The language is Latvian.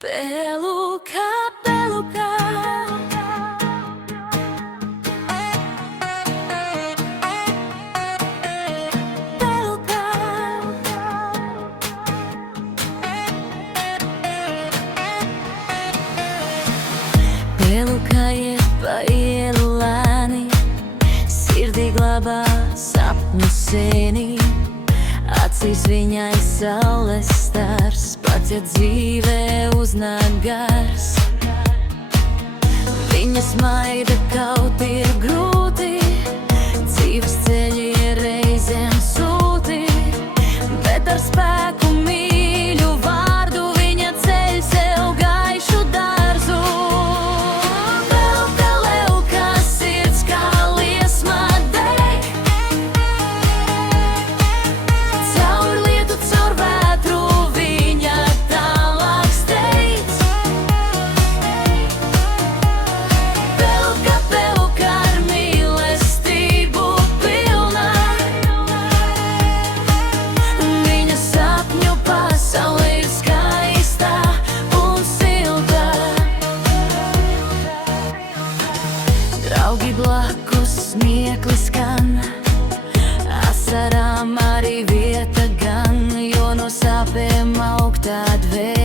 Peluka, peluka, peluka. Peluka iet pa ielu lēni, sirdī glabā sapņu sēnī. Acīs viņai saules stars, pat ja dzīvē uznāk gars. Viņa smaida kaut ir grūti, dzīves ceļi ir reizēm sūti, bet ar spēku mīļu vārdu viņa ceļ sev gaišu dārzu. Pelka leuka, sirds kā liesma deg, caur lietu, caur vētru viņa tālāk steidz. Pelka, pelka ar mīlestību pilna, viņa sapņu pasaule ir skaista un silta. Draugi blakus, smiekli skan, asarām arī vieta gan, jo no sāpēm aug tā dvēsele.